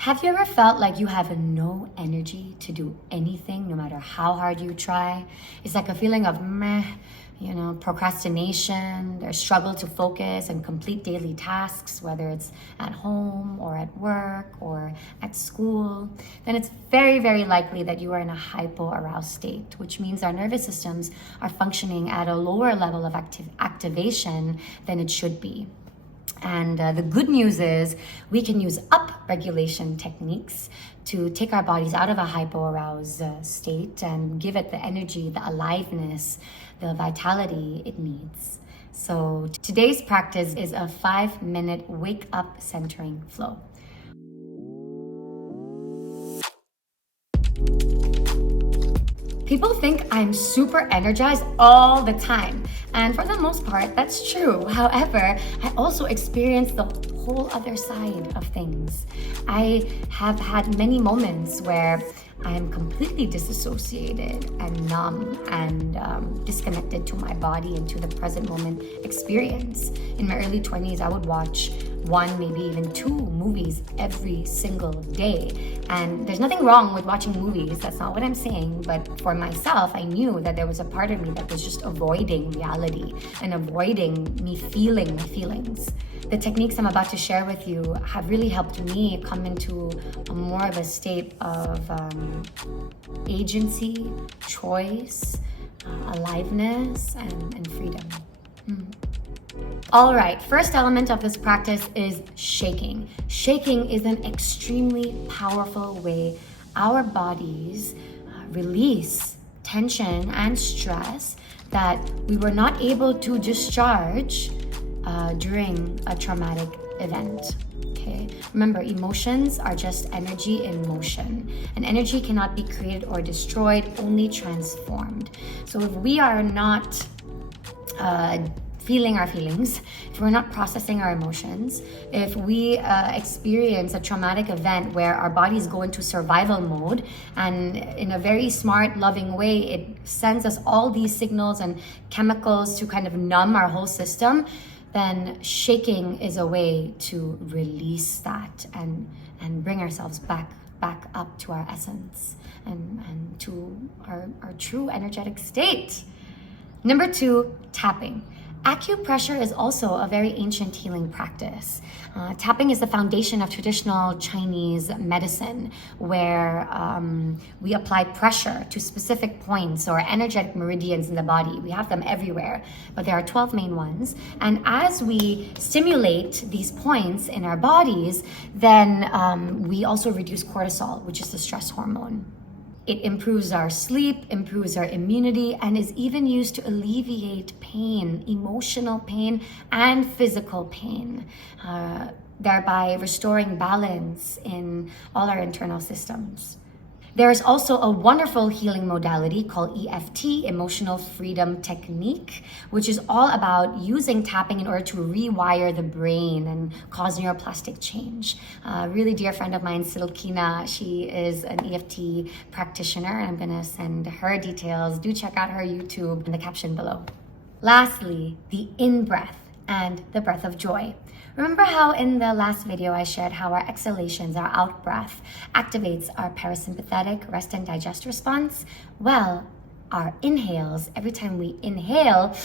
Have you ever felt like you have no energy to do anything, no matter how hard you try? It's like a feeling of meh, procrastination, there's struggle to focus and complete daily tasks, whether it's at home or at work or at school. Then it's very, very likely that you are in a hypo-aroused state, which means our nervous systems are functioning at a lower level of activation than it should be. And the good news is we can use up regulation techniques to take our bodies out of a hypo-aroused state and give it the energy, the aliveness, the vitality it needs. So today's practice is a 5-minute wake up centering flow. People think I'm super energized all the time. And for the most part, that's true. However, I also experience the whole other side of things. I have had many moments where I am completely disassociated and numb and disconnected to my body and to the present moment experience. In my early 20s, I would watch 1, maybe even 2 movies every single day. And there's nothing wrong with watching movies, that's not what I'm saying, but for myself, I knew that there was a part of me that was just avoiding reality and avoiding me feeling my feelings. The techniques I'm about to share with you have really helped me come into more of a state of agency, choice, aliveness, and freedom. All right, first element of this practice is shaking. Shaking is an extremely powerful way our bodies release tension and stress that we were not able to discharge during a traumatic event. Okay. Remember, emotions are just energy in motion, and energy cannot be created or destroyed, only transformed. So if we are not feeling our feelings, if we're not processing our emotions, if we experience a traumatic event where our bodies go into survival mode, and in a very smart, loving way, it sends us all these signals and chemicals to kind of numb our whole system, then shaking is a way to release that and bring ourselves back up to our essence and to our true energetic state. Number 2, tapping. Acupressure is also a very ancient healing practice. Tapping is the foundation of traditional Chinese medicine, where we apply pressure to specific points or energetic meridians in the body. We have them everywhere, but there are 12 main ones. And as we stimulate these points in our bodies, then we also reduce cortisol, which is the stress hormone. It improves our sleep, improves our immunity, and is even used to alleviate pain, emotional pain, and physical pain, thereby restoring balance in all our internal systems. There is also a wonderful healing modality called EFT, Emotional Freedom Technique, which is all about using tapping in order to rewire the brain and cause neuroplastic change. A really dear friend of mine, Silkina, she is an EFT practitioner, and I'm gonna send her details. Do check out her YouTube in the caption below. Lastly, the in-breath and the breath of joy. Remember how in the last video I shared how our exhalations, our out-breath, activates our parasympathetic rest and digest response? Well, our inhales, every time we inhale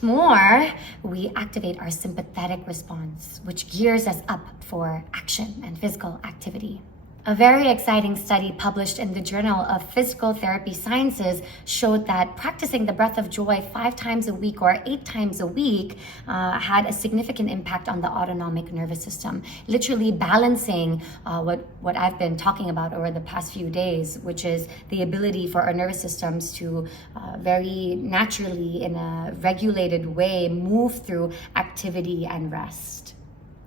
more, we activate our sympathetic response, which gears us up for action and physical activity. A very exciting study published in the Journal of Physical Therapy Sciences showed that practicing the breath of joy 5 times a week or 8 times a week had a significant impact on the autonomic nervous system, literally balancing what I've been talking about over the past few days, which is the ability for our nervous systems to very naturally, in a regulated way, move through activity and rest.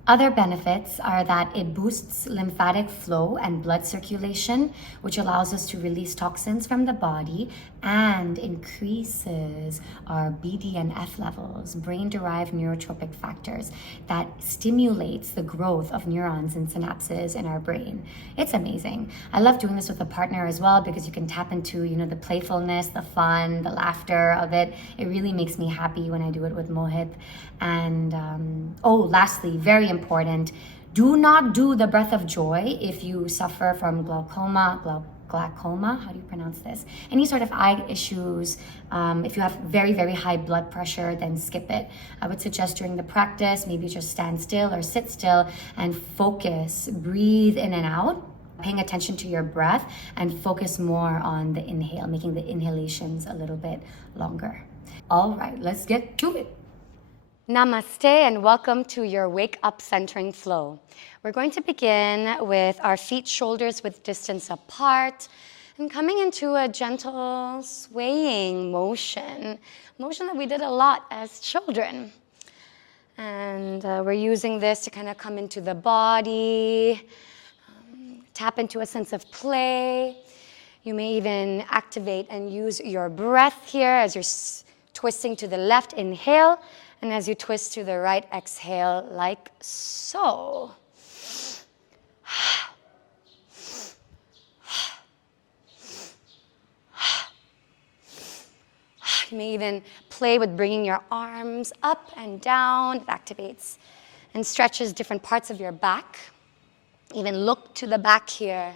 Other benefits are that it boosts lymphatic flow and blood circulation, which allows us to release toxins from the body and increases our BDNF levels, brain-derived neurotropic factors, that stimulates the growth of neurons and synapses in our brain. It's amazing. I love doing this with a partner as well because you can tap into, the playfulness, the fun, the laughter of it. It really makes me happy when I do it with Mohit. And lastly, very important, Do not do the breath of joy if you suffer from glaucoma, how do you pronounce this? Any sort of eye issues. If you have very, very high blood pressure, then skip it. I would suggest during the practice, maybe just stand still or sit still and focus, breathe in and out, paying attention to your breath, and focus more on the inhale, making the inhalations a little bit longer. All right, let's get to it. Namaste and welcome to your Wake Up Centering Flow. We're going to begin with our feet, shoulders width distance apart, and coming into a gentle swaying motion that we did a lot as children. And we're using this to kind of come into the body, tap into a sense of play. You may even activate and use your breath here as you're twisting to the left, inhale, and as you twist to the right, exhale like so. You may even play with bringing your arms up and down. It activates and stretches different parts of your back. Even look to the back here.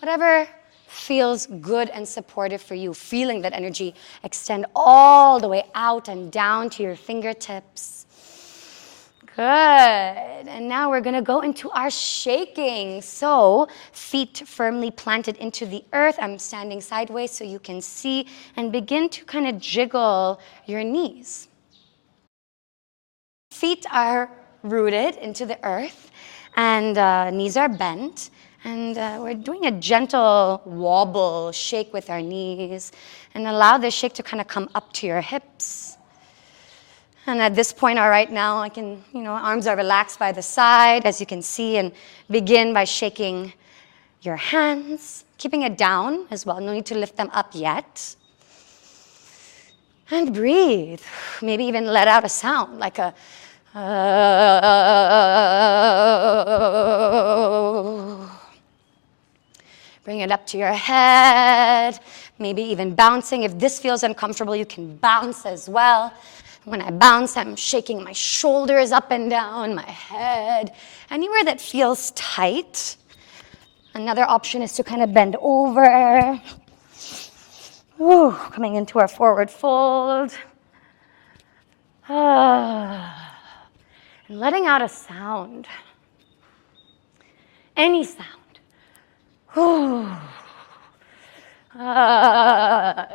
Whatever feels good and supportive for you, feeling that energy extend all the way out and down to your fingertips. Good. And now we're going to go into our shaking. So feet firmly planted into the earth. I'm standing sideways so you can see, and begin to kind of jiggle your knees. Feet are rooted into the earth and knees are bent. And we're doing a gentle wobble, shake with our knees, and allow the shake to kind of come up to your hips. And at this point, all right, now I can, arms are relaxed by the side, as you can see, and begin by shaking your hands, keeping it down as well. No need to lift them up yet. And breathe. Maybe even let out a sound, like a Bring it up to your head, maybe even bouncing. If this feels uncomfortable, you can bounce as well. When I bounce, I'm shaking my shoulders up and down, my head, anywhere that feels tight. Another option is to kind of bend over. Ooh, coming into our forward fold. And letting out a sound. Any sound.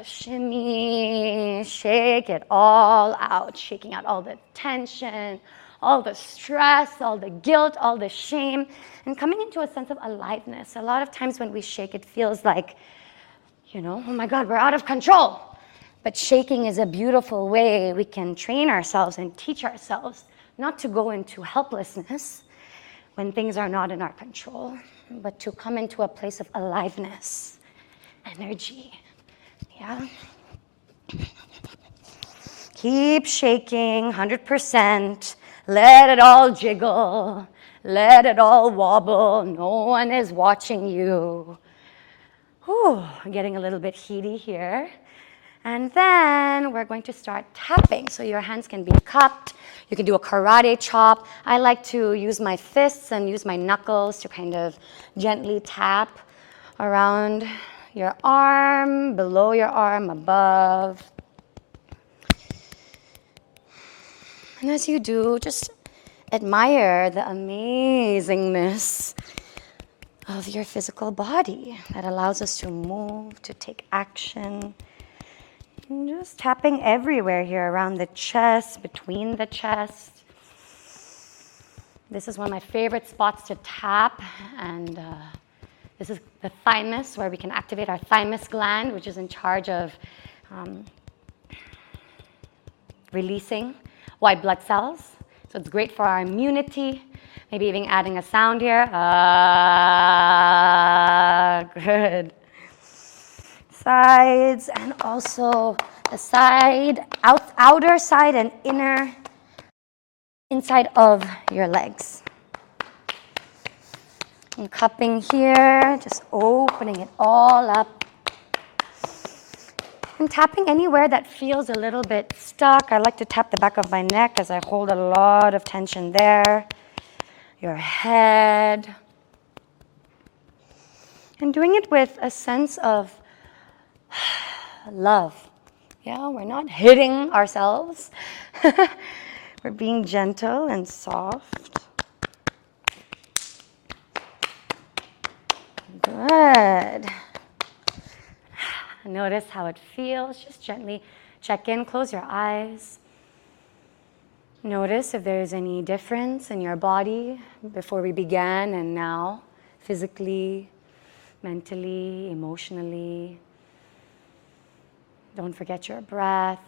Shimmy, shake it all out, shaking out all the tension, all the stress, all the guilt, all the shame, and coming into a sense of aliveness. A lot of times when we shake, it feels like, oh my God, we're out of control. But shaking is a beautiful way we can train ourselves and teach ourselves not to go into helplessness when things are not in our control, but to come into a place of aliveness, energy, yeah? Keep shaking, 100%. Let it all jiggle. Let it all wobble. No one is watching you. Whew, getting a little bit heaty here. And then we're going to start tapping. So your hands can be cupped. You can do a karate chop. I like to use my fists and use my knuckles to kind of gently tap around your arm, below your arm, above. And as you do, just admire the amazingness of your physical body that allows us to move, to take action. And just tapping everywhere here, around the chest, between the chest. This is one of my favorite spots to tap, and this is the thymus, where we can activate our thymus gland, which is in charge of releasing white blood cells. So it's great for our immunity. Maybe even adding a sound here. Good. Sides, and also the side, outer side and inner, inside of your legs. And cupping here, just opening it all up. And tapping anywhere that feels a little bit stuck. I like to tap the back of my neck as I hold a lot of tension there. your head. And doing it with a sense of love. Yeah, we're not hitting ourselves. We're being gentle and soft. Good. Notice how it feels. Just gently check in, close your eyes. Notice if there's any difference in your body before we began and now, physically, mentally, emotionally. Don't forget your breath.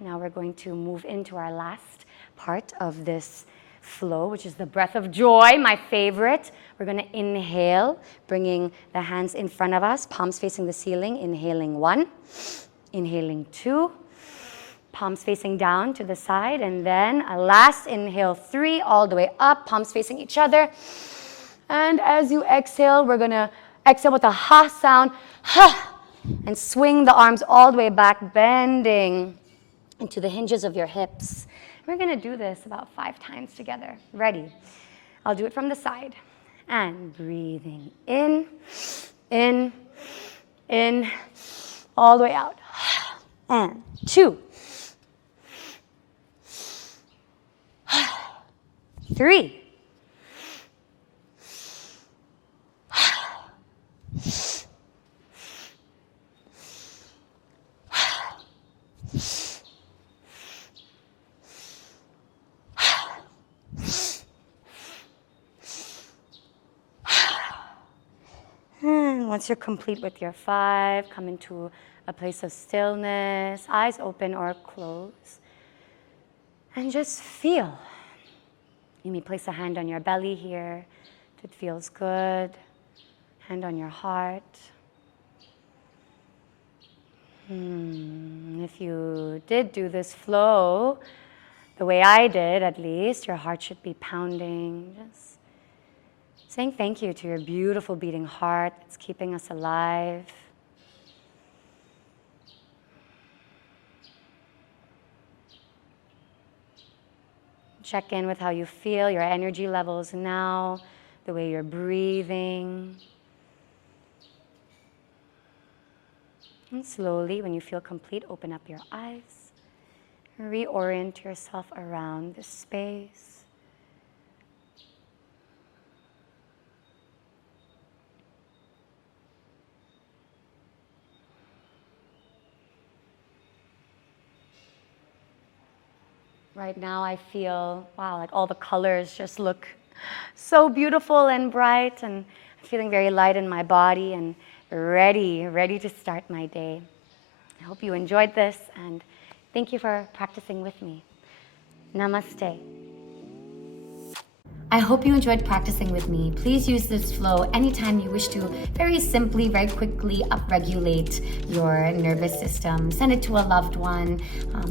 Now we're going to move into our last part of this flow, which is the breath of joy, my favorite. We're going to inhale, bringing the hands in front of us, palms facing the ceiling, inhaling 1, inhaling 2, palms facing down to the side, and then a last inhale 3, all the way up, palms facing each other. And as you exhale, we're going to exhale with a ha sound, ha, and swing the arms all the way back, bending into the hinges of your hips. We're going to do this about 5 times together. Ready? I'll do it from the side. And breathing in, all the way out. And 2, 3, 4. Once you're complete with your 5, come into a place of stillness, eyes open or closed, and just feel. You may place a hand on your belly here if it feels good, hand on your heart. If you did do this flow the way I did, at least, your heart should be pounding, just saying thank you to your beautiful beating heart that's keeping us alive. Check in with how you feel, your energy levels now, the way you're breathing. And slowly, when you feel complete, open up your eyes. Reorient yourself around the space. Right now I feel, wow, like all the colors just look so beautiful and bright, and I'm feeling very light in my body and ready to start my day. I hope you enjoyed this, and thank you for practicing with me. Namaste. I hope you enjoyed practicing with me. Please use this flow anytime you wish to very simply, very quickly upregulate your nervous system. Send it to a loved one.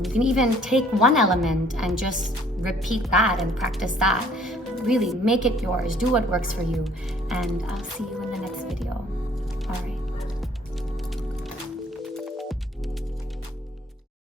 You can even take one element and just repeat that and practice that. Really make it yours. Do what works for you. And I'll see you in the next video. All right.